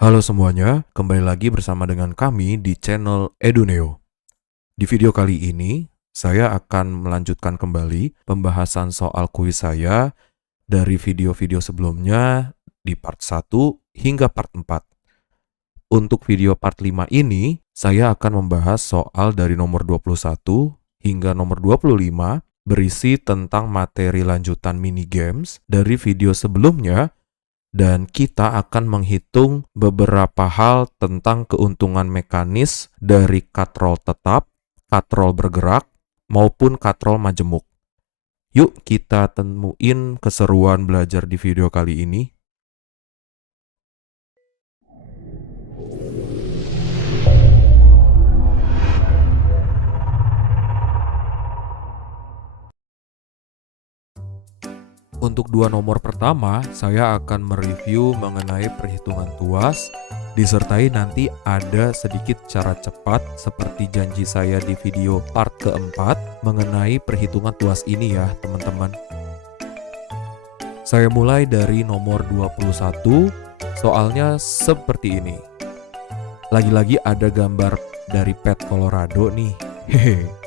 Halo semuanya, kembali lagi bersama dengan kami di channel Eduneo. Di video kali ini, saya akan melanjutkan kembali pembahasan soal kuis saya dari video-video sebelumnya di part 1 hingga part 4. Untuk video part 5 ini, saya akan membahas soal dari nomor 21 hingga nomor 25 berisi tentang materi lanjutan mini games dari video sebelumnya, dan kita akan menghitung beberapa hal tentang keuntungan mekanis dari katrol tetap, katrol bergerak, maupun katrol majemuk. Yuk kita temuin keseruan belajar di video kali ini. Untuk dua nomor pertama, saya akan mereview mengenai perhitungan tuas, disertai nanti ada sedikit cara cepat seperti janji saya di video part keempat mengenai perhitungan tuas ini ya teman-teman. Saya mulai dari nomor 21, soalnya seperti ini. Lagi-lagi ada gambar dari pet Colorado nih. Hehe.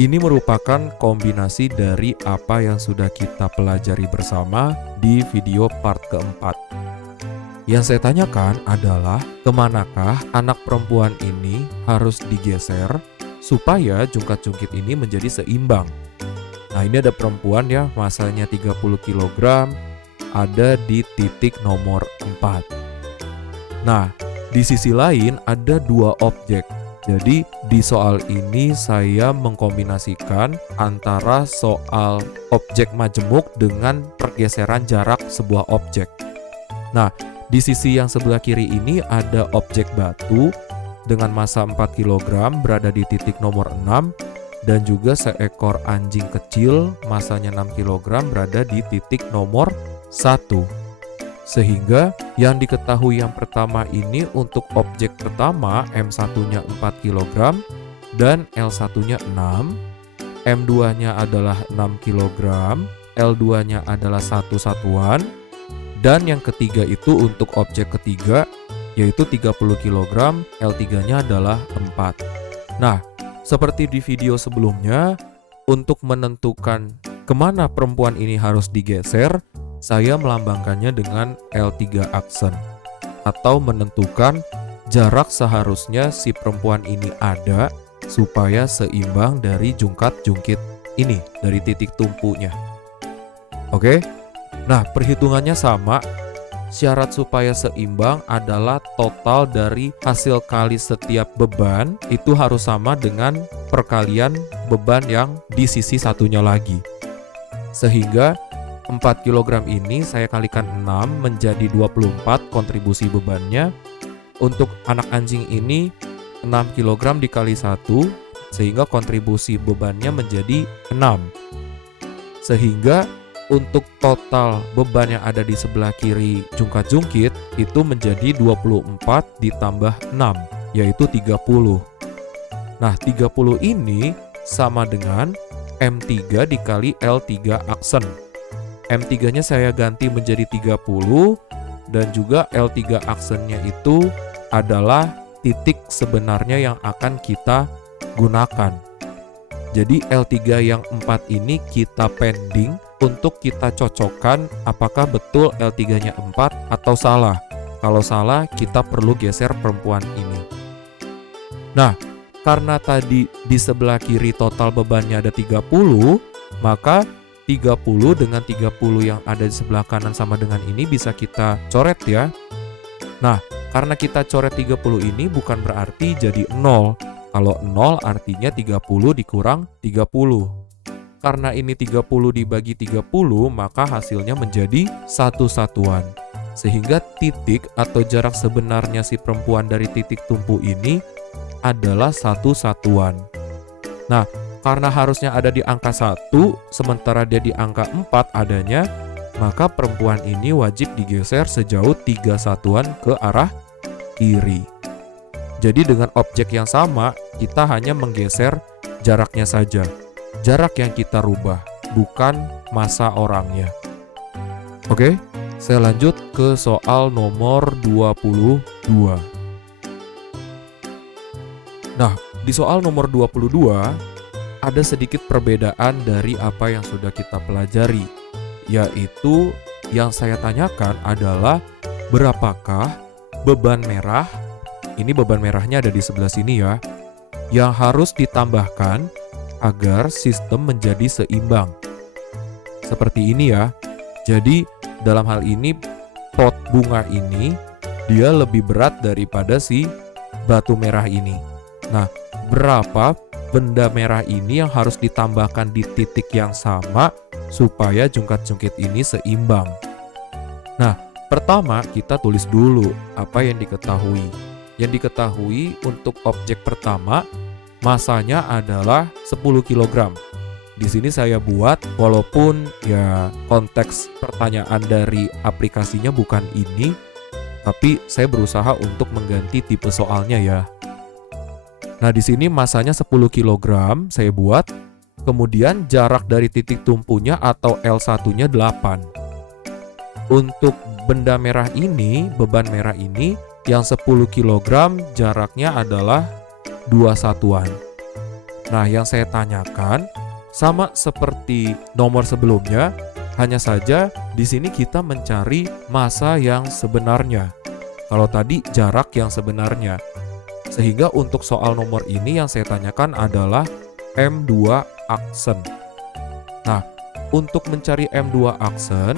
Ini merupakan kombinasi dari apa yang sudah kita pelajari bersama di video part keempat. Yang saya tanyakan adalah kemanakah anak perempuan ini harus digeser supaya jungkat-jungkit ini menjadi seimbang. Nah, ini ada perempuan ya, masanya 30 kg, ada di titik nomor 4. Nah, di sisi lain ada dua objek. Jadi di soal ini saya mengkombinasikan antara soal objek majemuk dengan pergeseran jarak sebuah objek. Nah, di sisi yang sebelah kiri ini ada objek batu dengan massa 4 kg berada di titik nomor 6, dan juga seekor anjing kecil masanya 6 kg berada di titik nomor 1. Sehingga yang diketahui yang pertama ini untuk objek pertama M1-nya 4 kg dan L1-nya 6, M2-nya adalah 6 kg, L2-nya adalah 1 satuan, dan yang ketiga itu untuk objek ketiga yaitu 30 kg, L3-nya adalah 4. Nah, seperti di video sebelumnya, untuk menentukan kemana perempuan ini harus digeser, saya melambangkannya dengan L3 aksen, atau menentukan jarak seharusnya si perempuan ini ada supaya seimbang dari jungkat-jungkit ini, dari titik tumpunya. Oke? Nah, perhitungannya sama. Syarat supaya seimbang adalah total dari hasil kali setiap beban itu harus sama dengan perkalian beban yang di sisi satunya lagi. Sehingga 4 kg ini saya kalikan 6 menjadi 24 kontribusi bebannya. Untuk anak anjing ini 6 kg dikali 1 sehingga kontribusi bebannya menjadi 6. Sehingga untuk total beban yang ada di sebelah kiri jungkat-jungkit itu menjadi 24 ditambah 6 yaitu 30. Nah, 30 ini sama dengan M3 dikali L3 aksen. M3-nya saya ganti menjadi 30, dan juga L3 aksennya itu adalah titik sebenarnya yang akan kita gunakan. Jadi L3 yang 4 ini kita pending untuk kita cocokkan apakah betul L3-nya 4 atau salah. Kalau salah, kita perlu geser perempuan ini. Nah, karena tadi di sebelah kiri total bebannya ada 30, maka 30 dengan 30 yang ada di sebelah kanan sama dengan ini bisa kita coret ya. Nah, karena kita coret 30 ini bukan berarti jadi 0. Kalau 0 artinya 30 dikurang 30. Karena ini 30 dibagi 30, maka hasilnya menjadi 1 satuan. Sehingga titik atau jarak sebenarnya si perempuan dari titik tumpu ini adalah 1 satuan. Nah, karena harusnya ada di angka 1, sementara dia di angka 4 adanya, maka perempuan ini wajib digeser sejauh 3 satuan ke arah kiri. Jadi dengan objek yang sama, kita hanya menggeser jaraknya saja. Jarak yang kita rubah, bukan massa orangnya. Oke? Saya lanjut ke soal nomor 22. Nah, di soal nomor 22 ada sedikit perbedaan dari apa yang sudah kita pelajari, yaitu yang saya tanyakan adalah berapakah beban merah, ini beban merahnya ada di sebelah sini ya, yang harus ditambahkan agar sistem menjadi seimbang. Seperti ini ya. Jadi dalam hal ini pot bunga ini dia lebih berat daripada si batu merah ini. Nah, berapa benda merah ini yang harus ditambahkan di titik yang sama supaya jungkat-jungkit ini seimbang? Nah, pertama kita tulis dulu apa yang diketahui. Yang diketahui untuk objek pertama masanya adalah 10 kg. Di sini saya buat walaupun ya konteks pertanyaan dari aplikasinya bukan ini, tapi saya berusaha untuk mengganti tipe soalnya ya. Nah, di sini masanya 10 kg saya buat, kemudian jarak dari titik tumpunya atau L1-nya 8. Untuk benda merah ini, beban merah ini yang 10 kg jaraknya adalah 2 satuan. Nah, yang saya tanyakan sama seperti nomor sebelumnya, hanya saja di sini kita mencari massa yang sebenarnya. Kalau tadi jarak yang sebenarnya. Sehingga untuk soal nomor ini yang saya tanyakan adalah M2 aksen. Nah, untuk mencari M2 aksen,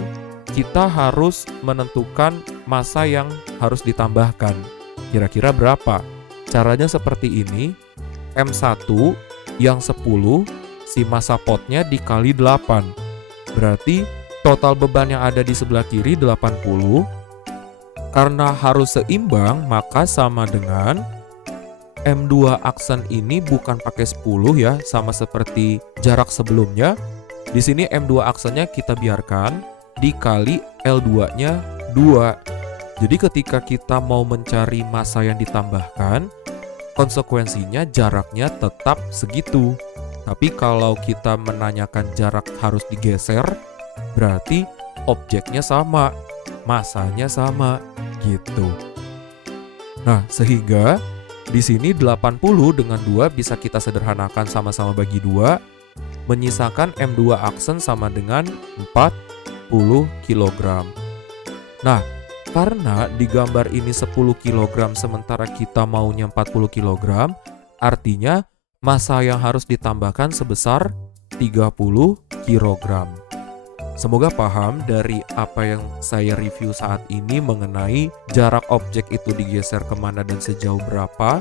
kita harus menentukan massa yang harus ditambahkan. Kira-kira berapa? Caranya seperti ini. M1 yang 10 si massa potnya dikali 8. Berarti total beban yang ada di sebelah kiri 80. Karena harus seimbang, maka sama dengan M2 aksen ini bukan pakai 10 ya, sama seperti jarak sebelumnya. Di sini M2 aksennya kita biarkan dikali L2-nya 2. Jadi ketika kita mau mencari massa yang ditambahkan, konsekuensinya jaraknya tetap segitu. Tapi kalau kita menanyakan jarak harus digeser, berarti objeknya sama, massanya sama, gitu. Nah, sehingga di sini 80 dengan 2 bisa kita sederhanakan sama-sama bagi 2, menyisakan M2 aksen sama dengan 40 kg. Nah, karena di gambar ini 10 kg sementara kita maunya 40 kg, artinya massa yang harus ditambahkan sebesar 30 kg. Semoga paham dari apa yang saya review saat ini mengenai jarak objek itu digeser kemana dan sejauh berapa,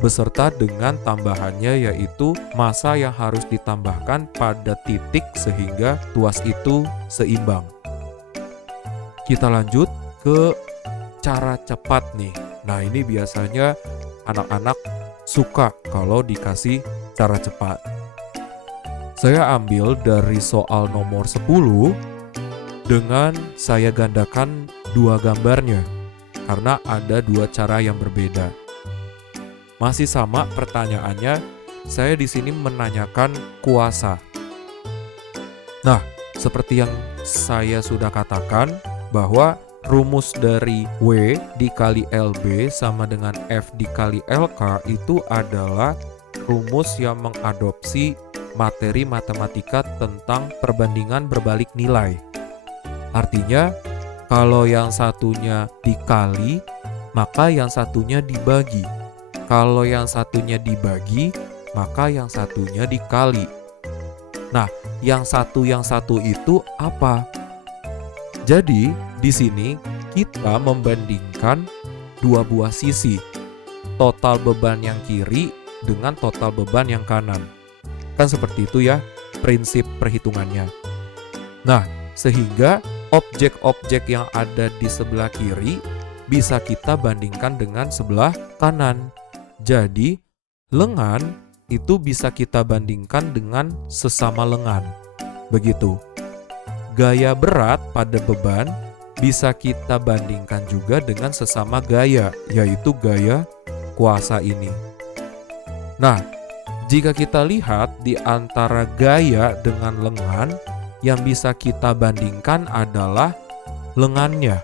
beserta dengan tambahannya yaitu massa yang harus ditambahkan pada titik sehingga tuas itu seimbang. Kita lanjut ke cara cepat nih. Nah, ini biasanya anak-anak suka kalau dikasih cara cepat. Saya ambil dari soal nomor 10 dengan saya gandakan 2 gambarnya karena ada 2 cara yang berbeda. Masih sama pertanyaannya, saya di sini menanyakan kuasa. Nah, seperti yang saya sudah katakan bahwa rumus dari W dikali LB sama dengan F dikali LK itu adalah rumus yang mengadopsi materi matematika tentang perbandingan berbalik nilai. Artinya, kalau yang satunya dikali, maka yang satunya dibagi. Kalau yang satunya dibagi, maka yang satunya dikali. Nah, yang satu itu apa? Jadi, di sini kita membandingkan 2 buah sisi, total beban yang kiri dengan total beban yang kanan. Kan seperti itu ya, prinsip perhitungannya. Nah, sehingga objek-objek yang ada di sebelah kiri bisa kita bandingkan dengan sebelah kanan. Jadi, lengan itu bisa kita bandingkan dengan sesama lengan. Begitu. Gaya berat pada beban bisa kita bandingkan juga dengan sesama gaya, yaitu gaya kuasa ini. Nah, jika kita lihat di antara gaya dengan lengan, yang bisa kita bandingkan adalah lengannya.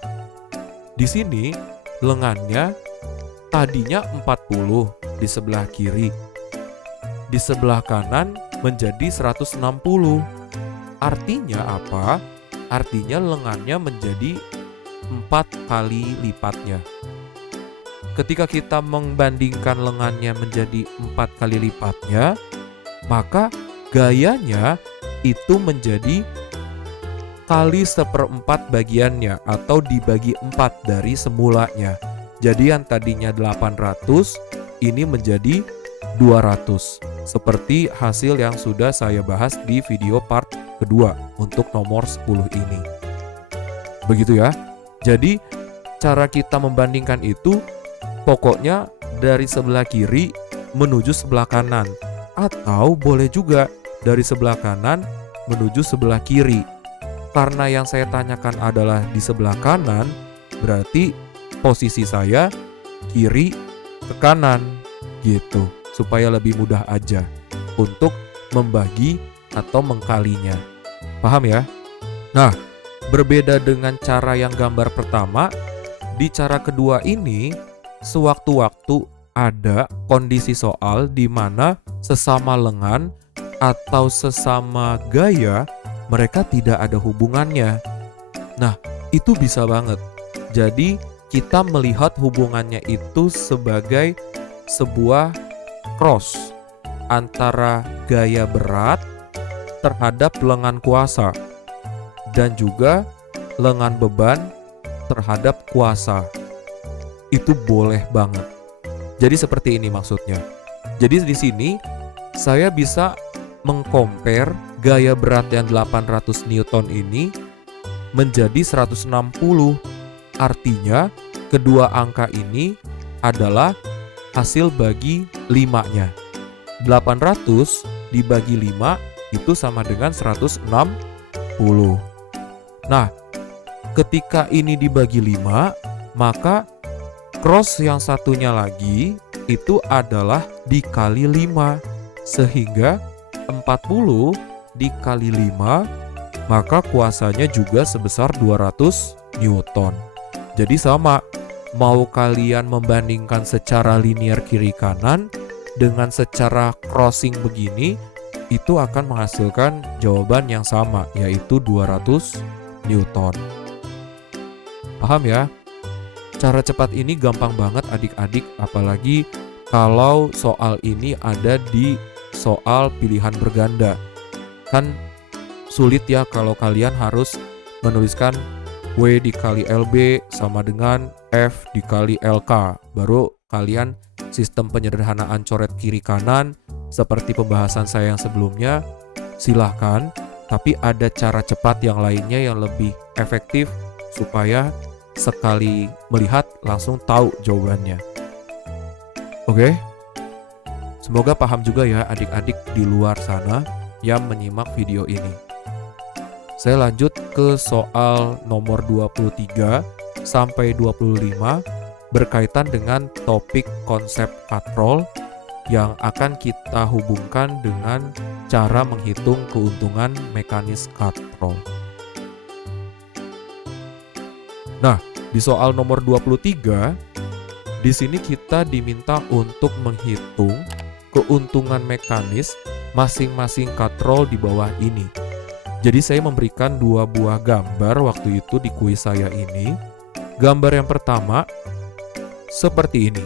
Di sini lengannya tadinya 40 di sebelah kiri. Di sebelah kanan menjadi 160. Artinya apa? Artinya lengannya menjadi 4 kali lipatnya. Ketika kita membandingkan lengannya menjadi 4 kali lipatnya, maka gayanya itu menjadi kali 1/4 bagiannya atau dibagi 4 dari semulanya. Jadi yang tadinya 800 ini menjadi 200. Seperti hasil yang sudah saya bahas di video part kedua untuk nomor 10 ini. Begitu ya. Jadi cara kita membandingkan itu pokoknya dari sebelah kiri menuju sebelah kanan, atau boleh juga dari sebelah kanan menuju sebelah kiri. Karena yang saya tanyakan adalah di sebelah kanan, berarti posisi saya kiri ke kanan gitu, supaya lebih mudah aja untuk membagi atau mengkalinya. Paham ya? Nah, berbeda dengan cara yang gambar pertama, di cara kedua ini sewaktu-waktu ada kondisi soal di mana sesama lengan atau sesama gaya mereka tidak ada hubungannya. Nah, itu bisa banget. Jadi, kita melihat hubungannya itu sebagai sebuah cross antara gaya berat terhadap lengan kuasa dan juga lengan beban terhadap kuasa. Itu boleh banget. Jadi seperti ini maksudnya. Jadi di sini saya bisa meng-compare gaya berat yang 800 Newton ini menjadi 160. Artinya kedua angka ini adalah hasil bagi 5-nya. 800 dibagi 5 itu sama dengan 160. Nah, ketika ini dibagi 5, maka cross yang satunya lagi itu adalah dikali 5. Sehingga 40 dikali 5, maka kuasanya juga sebesar 200 Newton. Jadi sama, mau kalian membandingkan secara linear kiri kanan dengan secara crossing begini, itu akan menghasilkan jawaban yang sama, yaitu 200 Newton. Paham ya? Cara cepat ini gampang banget adik-adik, apalagi kalau soal ini ada di soal pilihan berganda. Kan sulit ya kalau kalian harus menuliskan W dikali LB sama dengan F dikali LK. Baru kalian sistem penyederhanaan coret kiri kanan seperti pembahasan saya yang sebelumnya, silahkan. Tapi ada cara cepat yang lainnya yang lebih efektif supaya sekali melihat langsung tahu jawabannya. Oke? Semoga paham juga ya adik-adik di luar sana yang menyimak video ini. Saya lanjut ke soal nomor 23 sampai 25 berkaitan dengan topik konsep katrol yang akan kita hubungkan dengan cara menghitung keuntungan mekanis katrol. Nah, di soal nomor 23, di sini kita diminta untuk menghitung keuntungan mekanis masing-masing katrol di bawah ini. Jadi saya memberikan 2 buah gambar waktu itu di kuis saya ini. Gambar yang pertama seperti ini.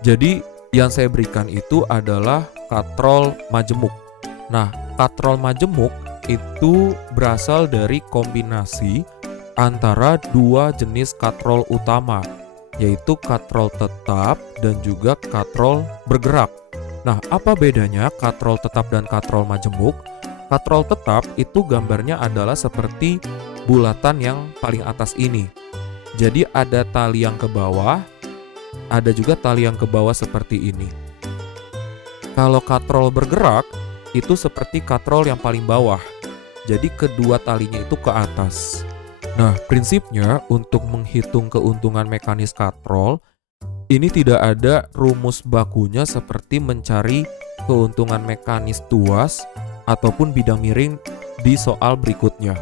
Jadi yang saya berikan itu adalah katrol majemuk. Nah, katrol majemuk itu berasal dari kombinasi antara 2 jenis katrol utama, yaitu katrol tetap dan juga katrol bergerak. Nah, apa bedanya katrol tetap dan katrol majemuk? Katrol tetap itu gambarnya adalah seperti bulatan yang paling atas ini. Jadi ada tali yang ke bawah, ada juga tali yang ke bawah seperti ini. Kalau katrol bergerak, itu seperti katrol yang paling bawah. Jadi kedua talinya itu ke atas. Nah, prinsipnya untuk menghitung keuntungan mekanis katrol, ini tidak ada rumus bakunya seperti mencari keuntungan mekanis tuas ataupun bidang miring di soal berikutnya.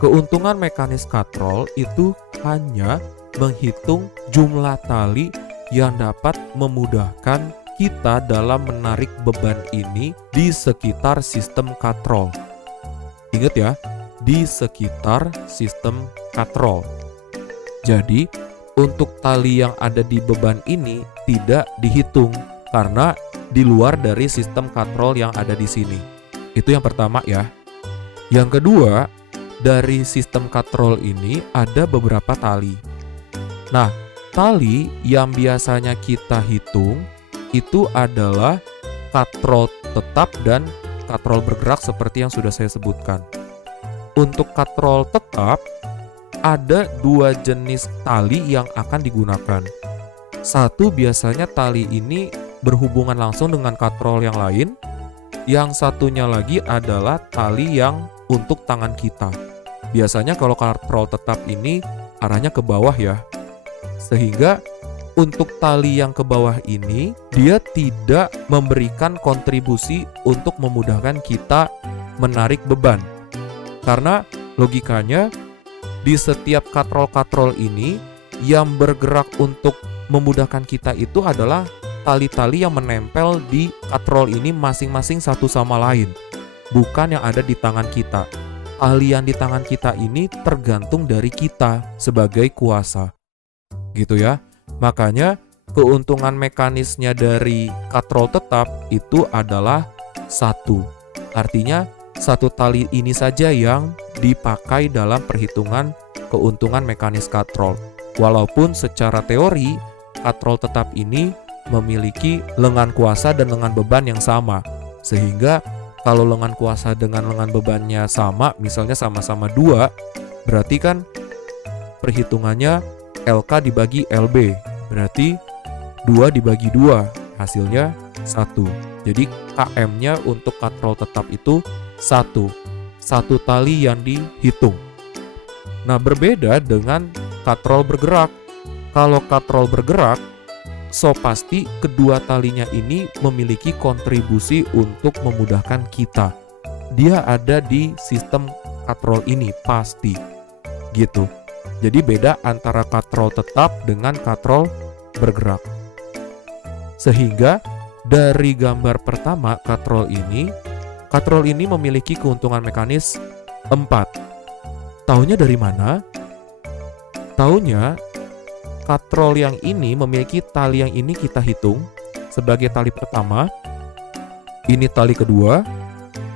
Keuntungan mekanis katrol itu hanya menghitung jumlah tali yang dapat memudahkan kita dalam menarik beban ini di sekitar sistem katrol. Ingat ya, di sekitar sistem katrol. Jadi, untuk tali yang ada di beban ini tidak dihitung karena di luar dari sistem katrol yang ada di sini. Itu yang pertama ya. Yang kedua, dari sistem katrol ini ada beberapa tali. Nah, tali yang biasanya kita hitung itu adalah katrol tetap dan katrol bergerak seperti yang sudah saya sebutkan. Untuk katrol tetap, ada dua jenis tali yang akan digunakan. Satu, biasanya tali ini berhubungan langsung dengan katrol yang lain. Yang satunya lagi adalah tali yang untuk tangan kita. Biasanya kalau katrol tetap ini arahnya ke bawah ya. Sehingga untuk tali yang ke bawah ini, dia tidak memberikan kontribusi untuk memudahkan kita menarik beban. Karena logikanya, di setiap katrol-katrol ini yang bergerak untuk memudahkan kita itu adalah tali-tali yang menempel di katrol ini masing-masing satu sama lain, bukan yang ada di tangan kita. Tali yang di tangan kita ini tergantung dari kita sebagai kuasa. Gitu ya. Makanya keuntungan mekanisnya dari katrol tetap itu adalah satu. Artinya satu tali ini saja yang dipakai dalam perhitungan keuntungan mekanis katrol. Walaupun secara teori katrol tetap ini memiliki lengan kuasa dan lengan beban yang sama. Sehingga kalau lengan kuasa dengan lengan bebannya sama, misalnya sama-sama 2, berarti kan perhitungannya LK dibagi LB. Berarti 2 dibagi 2, hasilnya 1. Jadi KM-nya untuk katrol tetap itu 1. Satu tali yang dihitung. Nah, berbeda dengan katrol bergerak. Kalau katrol bergerak, pasti kedua talinya ini memiliki kontribusi untuk memudahkan kita. Dia ada di sistem katrol ini, pasti. Gitu. Jadi beda antara katrol tetap dengan katrol bergerak. Sehingga dari gambar pertama katrol ini memiliki keuntungan mekanis 4. Taunya dari mana? Taunya katrol yang ini memiliki tali yang ini kita hitung sebagai tali pertama, ini tali kedua,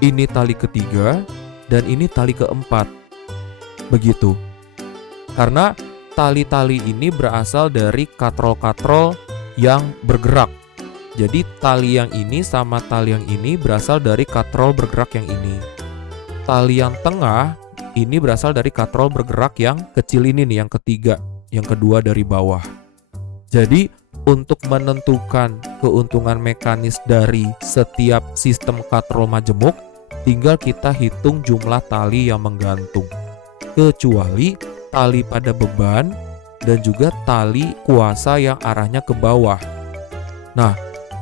ini tali ketiga, dan ini tali keempat. Begitu. Karena tali-tali ini berasal dari katrol-katrol yang bergerak. Jadi tali yang ini sama tali yang ini berasal dari katrol bergerak yang ini. Tali yang tengah ini berasal dari katrol bergerak yang kecil ini nih, yang ketiga, yang kedua dari bawah. Jadi untuk menentukan keuntungan mekanis dari setiap sistem katrol majemuk, tinggal kita hitung jumlah tali yang menggantung. Kecuali tali pada beban dan juga tali kuasa yang arahnya ke bawah. Nah,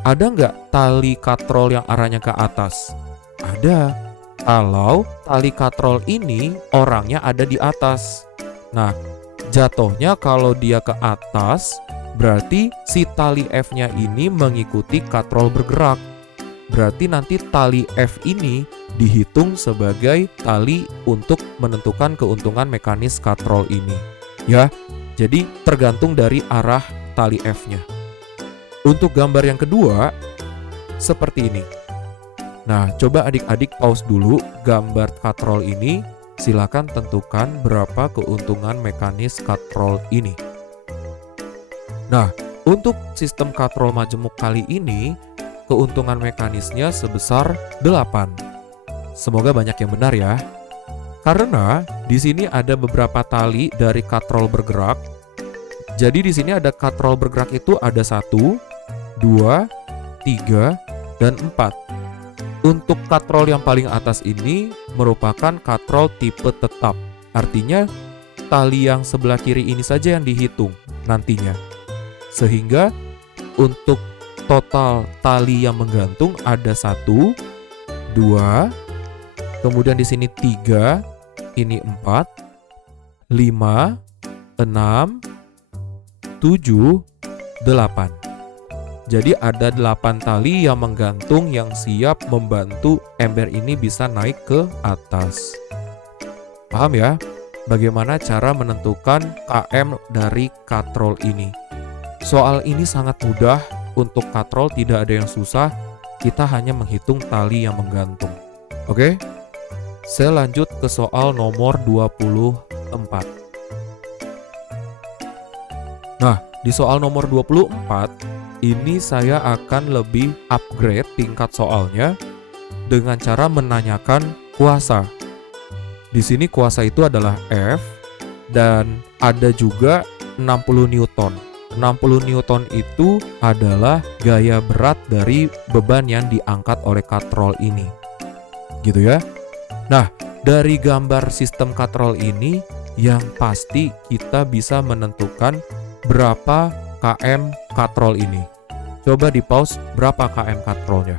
ada nggak tali katrol yang arahnya ke atas? Ada. Kalau tali katrol ini orangnya ada di atas. Nah, jatuhnya kalau dia ke atas, berarti si tali F-nya ini mengikuti katrol bergerak. Berarti nanti tali F ini dihitung sebagai tali untuk menentukan keuntungan mekanis katrol ini. Ya, jadi tergantung dari arah tali F-nya. Untuk gambar yang kedua, seperti ini. Nah, coba adik-adik pause dulu gambar katrol ini. Silakan tentukan berapa keuntungan mekanis katrol ini. Nah, untuk sistem katrol majemuk kali ini, keuntungan mekanisnya sebesar 8. Semoga banyak yang benar ya. Karena di sini ada beberapa tali dari katrol bergerak. Jadi di sini ada katrol bergerak itu ada 1, 2, 3, dan 4. Untuk katrol yang paling atas ini merupakan katrol tipe tetap. Artinya tali yang sebelah kiri ini saja yang dihitung nantinya. Sehingga untuk total tali yang menggantung ada 1, 2, kemudian di sini 3, ini 4, 5, 6, 7, 8. Jadi ada 8 tali yang menggantung yang siap membantu ember ini bisa naik ke atas. Paham ya? Bagaimana cara menentukan KM dari katrol ini? Soal ini sangat mudah, untuk katrol tidak ada yang susah, kita hanya menghitung tali yang menggantung. Oke? Saya lanjut ke soal nomor 24. Nah, di soal nomor 24, ini saya akan lebih upgrade tingkat soalnya dengan cara menanyakan kuasa. Di sini kuasa itu adalah F dan ada juga 60 Newton. 60 Newton itu adalah gaya berat dari beban yang diangkat oleh katrol ini. Gitu ya. Nah, dari gambar sistem katrol ini yang pasti kita bisa menentukan berapa km katrol ini. Coba di pause berapa km katrolnya.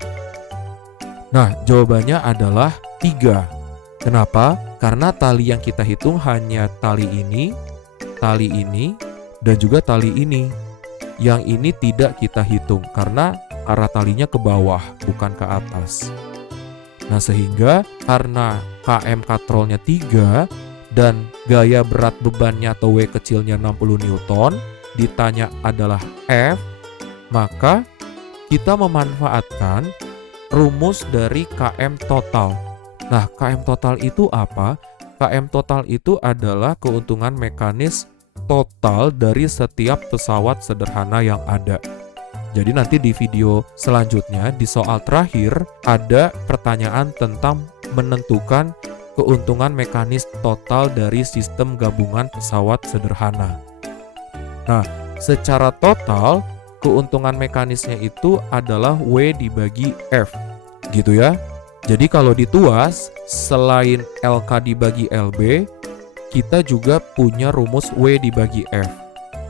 Nah, jawabannya adalah 3. Kenapa? Karena tali yang kita hitung hanya tali ini, dan juga tali ini. Yang ini tidak kita hitung karena arah talinya ke bawah, bukan ke atas. Nah, sehingga karena km katrolnya 3 dan gaya berat bebannya atau W kecilnya 60 Newton, ditanya adalah F, maka kita memanfaatkan rumus dari km total. Nah, km total itu apa? KM total itu adalah keuntungan mekanis total dari setiap pesawat sederhana yang ada. Jadi nanti di video selanjutnya, di soal terakhir, ada pertanyaan tentang menentukan keuntungan mekanis total dari sistem gabungan pesawat sederhana. Nah, secara total, keuntungan mekanisnya itu adalah W dibagi F. Gitu ya. Jadi kalau dituas, selain LK dibagi LB, kita juga punya rumus W dibagi F.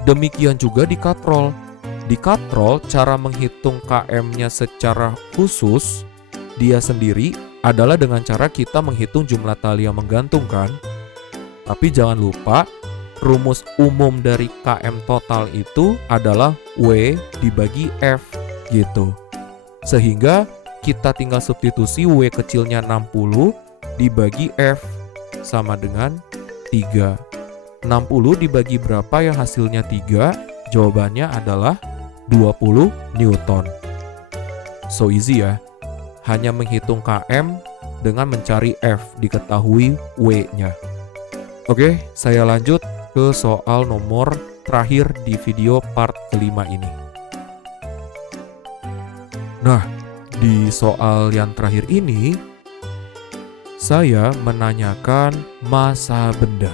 Demikian juga di katrol. Di katrol, cara menghitung KM-nya secara khusus, dia sendiri adalah dengan cara kita menghitung jumlah tali yang menggantung kan. Tapi jangan lupa, rumus umum dari KM total itu adalah W dibagi F gitu. Sehingga kita tinggal substitusi W kecilnya 60 dibagi F sama dengan 3. 60 dibagi berapa yang hasilnya 3? Jawabannya adalah 20 Newton. So easy ya. Hanya menghitung KM dengan mencari F, diketahui W-nya. Oke, saya lanjut ke soal nomor terakhir di video part kelima ini. Nah, di soal yang terakhir ini, saya menanyakan massa benda.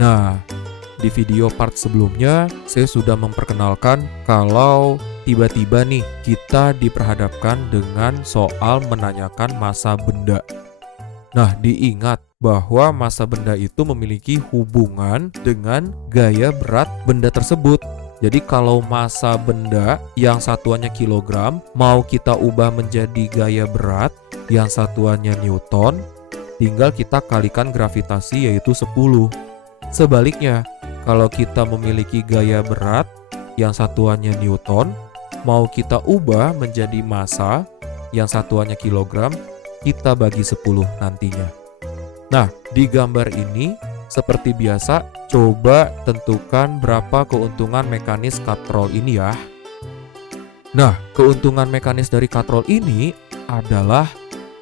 Nah, di video part sebelumnya, saya sudah memperkenalkan kalau tiba-tiba nih kita diperhadapkan dengan soal menanyakan massa benda. Nah, diingat bahwa massa benda itu memiliki hubungan dengan gaya berat benda tersebut. Jadi kalau massa benda yang satuannya kilogram mau kita ubah menjadi gaya berat yang satuannya Newton, tinggal kita kalikan gravitasi yaitu 10. Sebaliknya, kalau kita memiliki gaya berat yang satuannya Newton, mau kita ubah menjadi massa yang satuannya kilogram, kita bagi 10 nantinya. Nah, di gambar ini, seperti biasa, coba tentukan berapa keuntungan mekanis katrol ini ya. Nah, keuntungan mekanis dari katrol ini adalah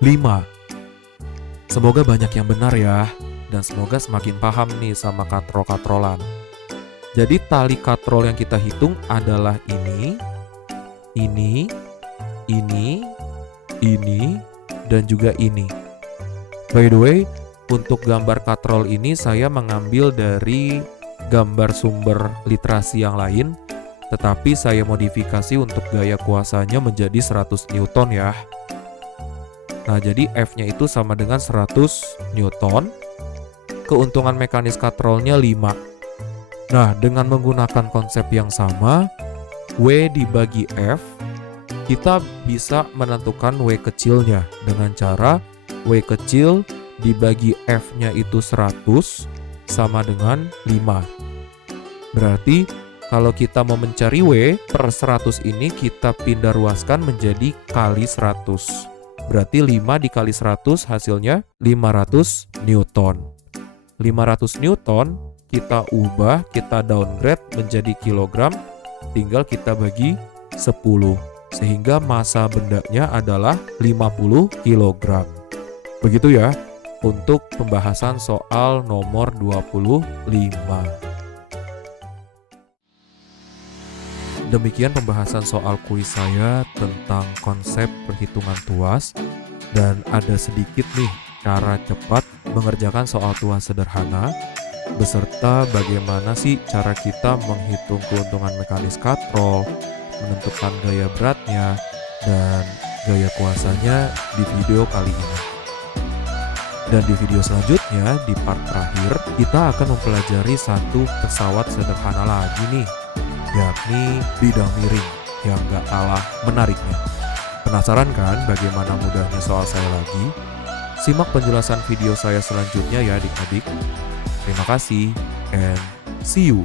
5. Semoga banyak yang benar ya, dan semoga semakin paham nih sama katrol-katrolan. Jadi tali katrol yang kita hitung adalah ini, dan juga ini. By the way, untuk gambar katrol ini saya mengambil dari gambar sumber literasi yang lain, tetapi saya modifikasi untuk gaya kuasanya menjadi 100 Newton ya. Nah, jadi F-nya itu sama dengan 100 Newton. Keuntungan mekanis katrolnya 5. Nah, dengan menggunakan konsep yang sama, W dibagi F, kita bisa menentukan W kecilnya dengan cara W kecil dibagi F-nya itu 100 sama dengan 5. Berarti kalau kita mau mencari W per 100 ini kita pindah ruaskan menjadi kali 100. Berarti 5 dikali 100 hasilnya 500 Newton. 500 Newton kita ubah, kita downgrade menjadi kilogram, tinggal kita bagi 10. Sehingga massa bendanya adalah 50 kg. Begitu ya untuk pembahasan soal nomor 25. Demikian pembahasan soal kuis saya tentang konsep perhitungan tuas, dan ada sedikit nih cara cepat mengerjakan soal tuas sederhana beserta bagaimana sih cara kita menghitung keuntungan mekanis katrol, menentukan gaya beratnya, dan gaya kuasanya di video kali ini. Dan di video selanjutnya, di part terakhir, kita akan mempelajari satu pesawat sederhana lagi nih, yakni bidang miring yang gak kalah menariknya. Penasaran kan bagaimana mudahnya soal saya lagi? Simak penjelasan video saya selanjutnya ya adik-adik. Terima kasih and see you.